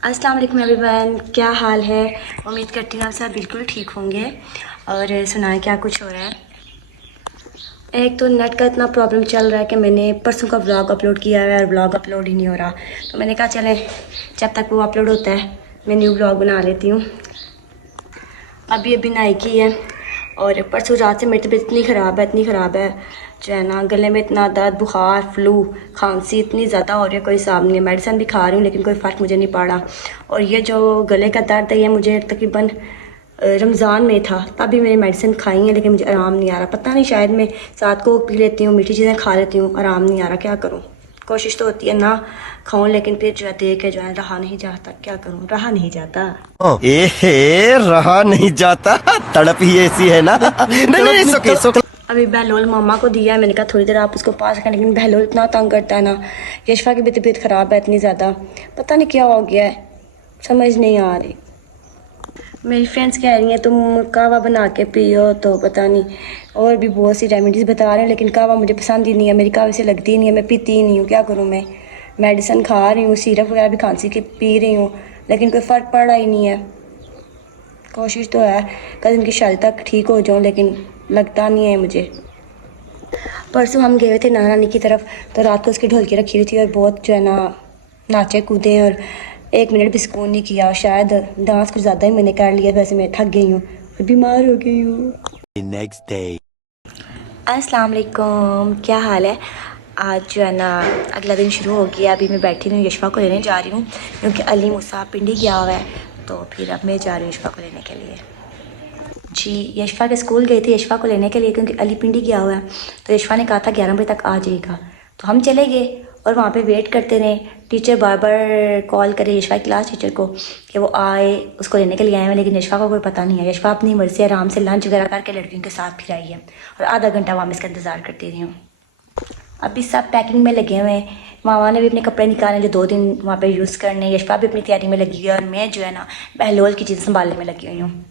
अस्सलाम वालेकुम एवरीवन, क्या हाल है। उम्मीद करती हूँ आप सब बिल्कुल ठीक होंगे। और सुनाएं क्या कुछ हो रहा है। एक तो नेट का इतना प्रॉब्लम चल रहा है कि मैंने परसों का व्लॉग अपलोड किया है और व्लॉग अपलोड ही नहीं हो रहा। तो मैंने कहा चले जब तक वो अपलोड होता है मैं न्यू व्लॉग बना लेती हूँ। अभी नाइकी है और परसों रात से मेरी तबीयत इतनी ख़राब है जो है ना, गले में इतना दर्द, बुखार, फ्लू, खांसी इतनी ज़्यादा हो रही है, कोई हिसाब नहीं है। मेडिसिन भी खा रही हूँ लेकिन कोई फ़र्क मुझे नहीं पड़ा। और ये जो गले का दर्द है ये मुझे तकरीबन रमज़ान में था, तभी मैंने मेडिसिन खाई है लेकिन मुझे आराम नहीं आ रहा। पता नहीं, शायद मैं साथ को पी लेती हूँ, मीठी चीज़ें खा लेती हूँ, आराम नहीं आ रहा। क्या करूँ, कोशिश तो होती है ना खाऊं लेकिन फिर जो है देख के जो है रहा नहीं जाता। क्या करूँ, रहा नहीं जाता। रहा नहीं जाता, तड़प ही ऐसी है ना। नहीं नहीं सुके अभी बहलोल मामा को दिया है, मैंने कहा थोड़ी देर आप उसको पास रखें, लेकिन बहलोल इतना तंग करता है ना। यशफा की भी तबीयत ख़राब है इतनी ज़्यादा, पता नहीं क्या हो गया है, समझ नहीं आ रही। मेरी फ्रेंड्स कह रही हैं तुम कहवा बना के पियो, तो पता नहीं और भी बहुत सी रेमेडीज़ बता रहे हैं, लेकिन कहवा मुझे पसंद ही नहीं है, मेरी कहवे से लगती ही नहीं है, मैं पीती ही नहीं हूँ। क्या करूँ मैं, मेडिसिन खा रही हूँ, सिरप वगैरह भी खांसी के पी रही हूँ, लेकिन कोई फ़र्क पड़ रहा ही नहीं है। कोशिश तो है कल की शादी तक ठीक हो जाऊँ, लेकिन लगता नहीं है मुझे। परसों हम गए थे नाना नानी की तरफ, तो रात को उसकी ढोलकी रखी हुई थी और बहुत जो है ना नाचे कूदे और 1 मिनट भी सुकून नहीं किया। और शायद डांस कुछ ज़्यादा ही मैंने कर लिया, वैसे मैं थक गई हूँ, बीमार हो गई हूँ। Next day. अस्सलाम वालेकुम, क्या हाल है। आज जो है ना अगला दिन शुरू हो गया। अभी मैं बैठी हूँ, यशफा को लेने जा रही हूँ क्योंकि अली मुसा पिंडी गया हुआ है, तो फिर अब मैं जा रही हूँ यशफा को लेने के लिए। जी, यशफा के स्कूल गई थी यशफा को लेने के लिए क्योंकि अली पिंडी गया हुआ है, तो यशफा ने कहा था 11 बजे तक आ जाएगा। तो हम चले गए और वहाँ पे वेट करते रहे। टीचर बार बार कॉल करे यशफा की क्लास टीचर को कि वो आए, उसको लेने के लिए आए हैं, लेकिन यशफा को कोई पता नहीं है। यशफा अपनी मर्ज़ी से आराम से लंच वगैरह करके लड़कियों के साथ फिर आई है और आधा घंटा वहाँ मैं इसका इंतज़ार करती रही हूँ। अभी सब पैकिंग में लगे हुए हैं। मामा ने भी अपने कपड़े निकाले जो 2 दिन वहाँ पे यूज़ करने। यशफा भी अपनी तैयारी में लगी हुई है और मैं जो है ना बहलोल की चीज़ें संभालने में लगी हुई हूँ।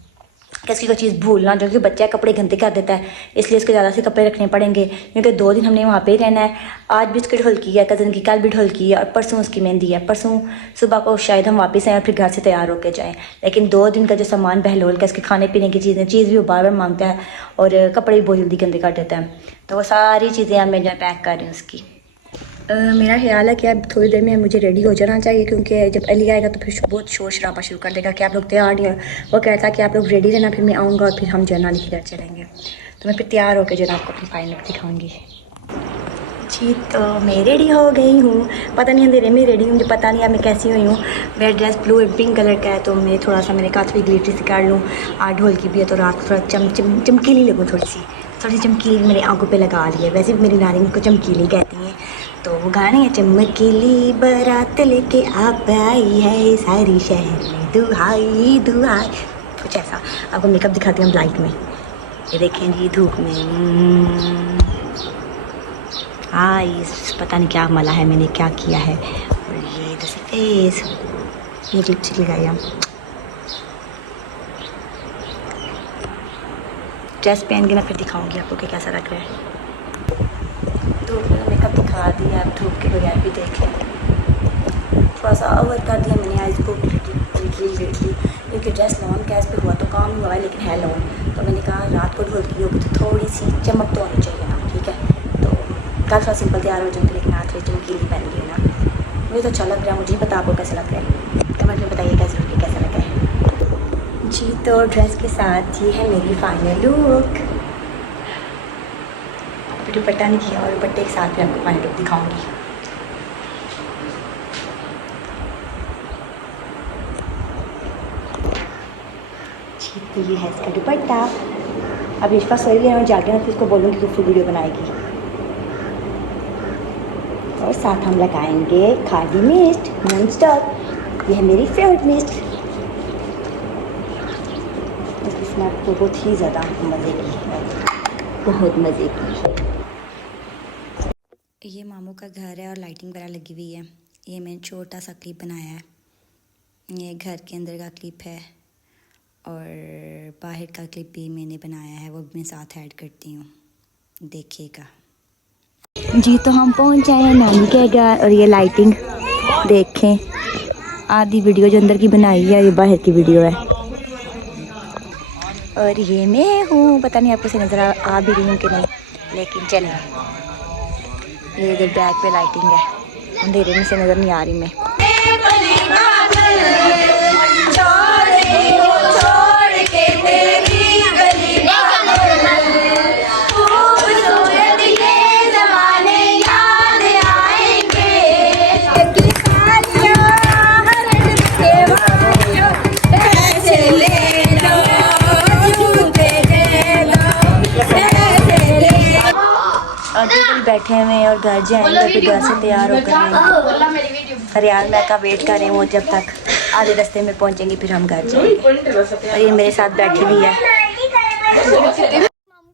किसी को चीज़ भूलना, जो कि बच्चा कपड़े गंदे कर देता है, इसलिए उसके ज़्यादा से कपड़े रखने पड़ेंगे क्योंकि 2 दिन हमने वहाँ पे ही रहना है। आज भी उसकी ढोलकी है कज़न की, कल भी ढोलकी है और परसों उसकी मेहंदी है। परसों सुबह को शायद हम वापस आएँ और फिर घर से तैयार होकर जाएँ, लेकिन 2 दिन का जो सामान बहलोल का, उसके खाने पीने की चीज़ भी वो बार बार मांगता है और कपड़े भी बहुत जल्दी गंदे कर देता है। तो वो सारी चीज़ें अब मैं जो पैक कर रही हूँ उसकी। मेरा ख्याल है कि अब थोड़ी देर में मुझे रेडी हो जाना चाहिए क्योंकि जब अली आएगा तो फिर बहुत शोर शराबा शुरू कर देगा कि आप लोग तैयार नहीं हो। वो कहता है कि आप लोग रेडी रहना, फिर मैं आऊँगा और फिर हम जो है नानी के घर चलेंगे। तो मैं फिर तैयार होकर जो है आपको अपनी फाइनल लुक दिखाऊँगी। जी, तो मैं रेडी हो गई हूँ। पता नहीं अंधेरे में रेडी हूँ, मुझे पता नहीं अब मैं कैसी हुई हूँ। मेरा dress blue and pink colour का है, तो मैं थोड़ा सा मैंने कहा थोड़ी ग्लिटरी से कर लूँ। आज ढोलकी भी है तो रात को थोड़ा चमकीली लगूँ, थोड़ी सी चमकीली मेरी आंखों पे लगा ली है। वैसे भी मेरी नानी को चमकीली कहती हैं, तो वो गाने हैं चमकीली बारात लेके आप आई है सारी शहर में दुहाई दुहाई, कुछ ऐसा। आपको मेकअप दिखाती हूँ लाइट में, ये देखें जी धूप में। हाँ, इस पता नहीं क्या मला है, मैंने क्या किया है। और ये जैसे फेस, ये लिपस्टिक लगाई हम। ड्रेस पहन के ना फिर दिखाऊंगी आपको कि कैसा लग रहा है। धूप में मेकअप दिखा दिया, धूप के बगैर भी देख लें। थोड़ा सा ओवर कर दिया मैंने आइज को लेटली क्योंकि ड्रेस लॉन्ग कैस पे हुआ तो काम हुआ है, लेकिन है लॉन्ग। तो मैंने कहा रात को ढोलकी होगी तो थोड़ी सी चमक तो होनी चाहिए ना, ठीक है। तो कल थोड़ा सिंपल तैयार हो जाऊँगी, लेकिन आज चमकीली पहन ली ना। मुझे तो अच्छा लग रहा है, मुझे पता आपको कैसा लग रहा है, कमेंट में बताइए कैसा लगा है जी। तो ड्रेस के साथ ये है मेरी फाइनल लुक। दुपट्टा नहीं किया और दुपट्टे के साथ भी आपको फाइनल लुक दिखाऊंगी। जी, तो ये है इसका दुपट्टा। अब इस पास सही है, जाके ना फिर उसको बोलूँगी कि फुल वीडियो बनाएगी। और साथ हम लगाएंगे खादी मिस्ट नॉन स्टॉप। ये है मेरी फेवरेट मिस्ट, इसकी स्नैप तो बहुत ही ज़्यादा मज़े की है, बहुत मज़े की। ये मामू का घर है और लाइटिंग वगैरह लगी हुई है। ये मैंने छोटा सा क्लिप बनाया है, ये घर के अंदर का क्लिप है और बाहर का क्लिप भी मैंने बनाया है, वो भी मैं साथ ऐड करती हूँ, देखिएगा जी। तो हम पहुँच आए हैं नानी के घर और ये लाइटिंग देखें, आधी वीडियो जो अंदर की बनाई है ये बाहर की वीडियो है। और ये मैं हूँ, पता नहीं आपको से नज़र आ भी रही हूँ कि नहीं, लेकिन चलें। ये इधर बैक पे लाइटिंग है, अंधेरे में से नज़र नहीं आ रही मैं। बैठे हुए हैं और घर जाएंगे, फिर घर से तैयार होकर फरियाल मैं का वेट कर रही हूँ जब तक आधे रास्ते में पहुँचेंगे फिर हम घर जाएंगे। और ये मेरे साथ बैठी हुई है।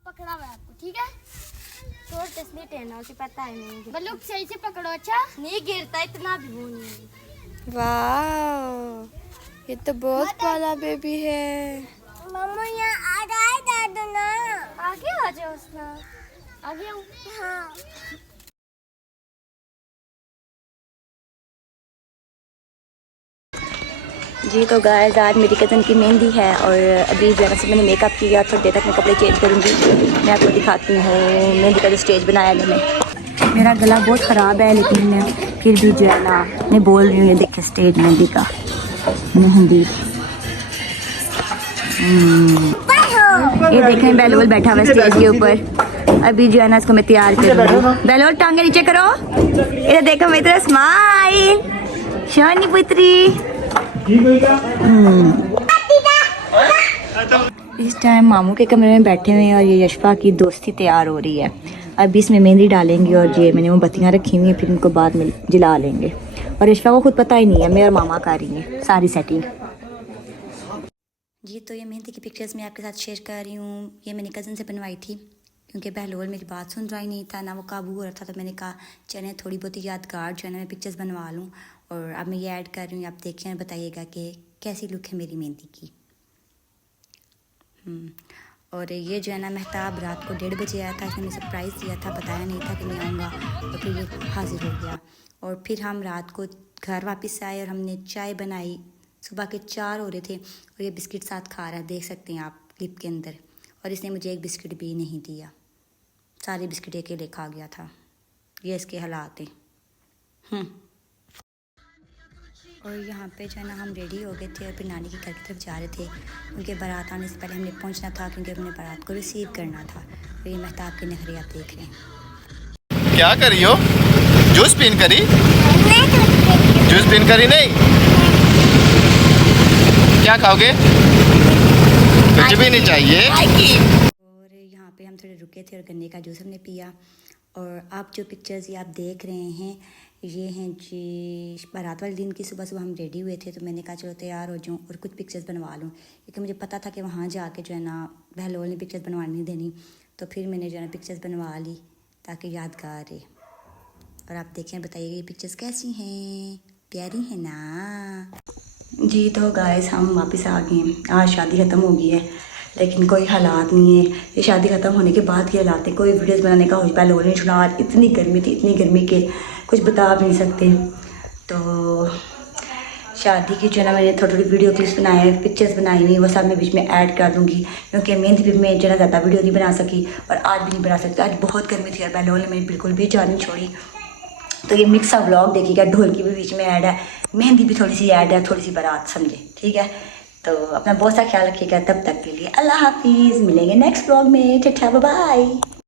पकड़ा हुआ है आपको, ठीक है? छोड़ तस्वीर टेना उसे पता है नहीं। बल्लू सही से पकड़ो, अच्छा? नहीं गिरता इतना भी वो नहीं। वाह, ये तो बहुत वाला बेबी है। मम्मा यहाँ आ रहा है दादू ना। आगे आ जाओ उसना। आगे आऊँ? हाँ। जी तो गाइस आज मेरी कज़न की मेहंदी है और अभी जरा से मैंने मेकअप किया, थोड़ी देर तक मैं कपड़े चेंज करूँगी। मैं आपको दिखाती हूँ मेहंदी का जो स्टेज बनाया मैंने। मेरा गला बहुत ख़राब है लेकिन मैं फिर भी जो है ना मैं बोल रही हूँ। ये देखिए स्टेज मेहंदी का, मेहंदी। ये देखें बेलोल बैठा हुआ स्टेज के ऊपर। अभी जो है ना इसको मैं तैयार करूँगी। बेलोल टांगे नीचे करो, इधर देखो मेरी तरफ स्माइल, शानी पुत्री। इस टाइम मामू के कमरे में बैठे हुए हैं और ये यशफा की दोस्ती तैयार हो रही है। अभी इसमें मेहंदी डालेंगे और ये मैंने वो बत्तियाँ रखी हुई हैं, फिर उनको बाद में जला लेंगे। और यशफा को खुद पता ही नहीं है, मैं और मामा कर रही हैं सारी सेटिंग। जी तो ये मेहंदी की पिक्चर्स मैं आपके साथ शेयर कर रही हूँ। ये मैंने कज़न से बनवाई थी क्योंकि बहलोल मेरी बात सुन रहा ही नहीं था, ना वो काबू हो रहा था। तो मैंने कहा चले थोड़ी बहुत यादगार जो है ना मैं पिक्चर्स बनवा लूँ। और अब मैं ये ऐड कर रही हूँ, आप देखिए और बताइएगा कि कैसी लुक है मेरी मेहंदी की। और ये जो है ना महताब रात को 1:30 बजे आया था, इसने मुझे सरप्राइज़ दिया था, बताया नहीं था कि मैं आऊँगा। और फिर ये हाजिर हो गया और फिर हम रात को घर वापस आए और हमने चाय बनाई। सुबह के 4 हो रहे थे और ये बिस्किट साथ खा रहा है, देख सकते हैं आप क्लिप के अंदर। और इसने मुझे एक बिस्किट भी नहीं दिया, सारे बिस्किट अकेले खा गया था। ये इसके हालात हैं। और यहाँ पे जो है ना हम रेडी हो गए थे और फिर नानी के घर की तरफ जा रहे थे। उनके बारात आने से पहले हमने पहुँचना था क्योंकि हमने बारात को रिसीव करना था। और ये महताब के नखरे आप देख रहे हैं। क्या करी हो? जूस पीन करी? जूस पीन करी नहीं? क्या खाओगे? कुछ भी नहीं चाहिए। और यहाँ पे हम थोड़े रुके थे और गन्ने का जूस हमने पिया। और आप जो पिक्चर्स ये आप देख रहे हैं ये हैं जी बारात वाले दिन की। सुबह सुबह हम रेडी हुए थे तो मैंने कहा चलो तैयार हो जाऊँ और कुछ पिक्चर्स बनवा लूँ, क्योंकि मुझे पता था कि वहाँ जाके जो है ना बहलोल ने पिक्चर्स बनवानी नहीं देनी। तो फिर मैंने जो है ना पिक्चर्स बनवा ली ताकि यादगार रहे। और आप देखें बताइएगा ये पिक्चर्स कैसी हैं, प्यारी है ना? जी तो गाइस हम वापस आ गए हैं। आज शादी ख़त्म हो गई है लेकिन कोई हालात नहीं है। ये शादी ख़त्म होने के बाद की हालात है, कोई वीडियोस बनाने का पहले हो नहीं छुड़ा। आज इतनी गर्मी थी, इतनी गर्मी के कुछ बता भी नहीं सकते। तो शादी की जो है ना मैंने थोड़ी थोड़ी वीडियो क्लिप्स बनाए हैं, पिक्चर्स बनाई हुई, वो सब मैं बीच में ऐड कर दूँगी क्योंकि मेहंदी पे मैं जो है ज़्यादा वीडियो नहीं बना सकी और आज भी नहीं बना सकती। आज बहुत गर्मी थी और बहलोल ने मेरी बिल्कुल भी जान नहीं छोड़ी। तो ये मिक्स सा व्लॉग देखिएगा, ढोल की भी बीच में ऐड है, मेहंदी भी थोड़ी सी ऐड है, थोड़ी सी बारात समझे, ठीक है? तो अपना बहुत सा ख्याल रखिएगा। तब तक के लिए अल्लाह हाफिज़, मिलेंगे नेक्स्ट व्लॉग में। Tata bye bye.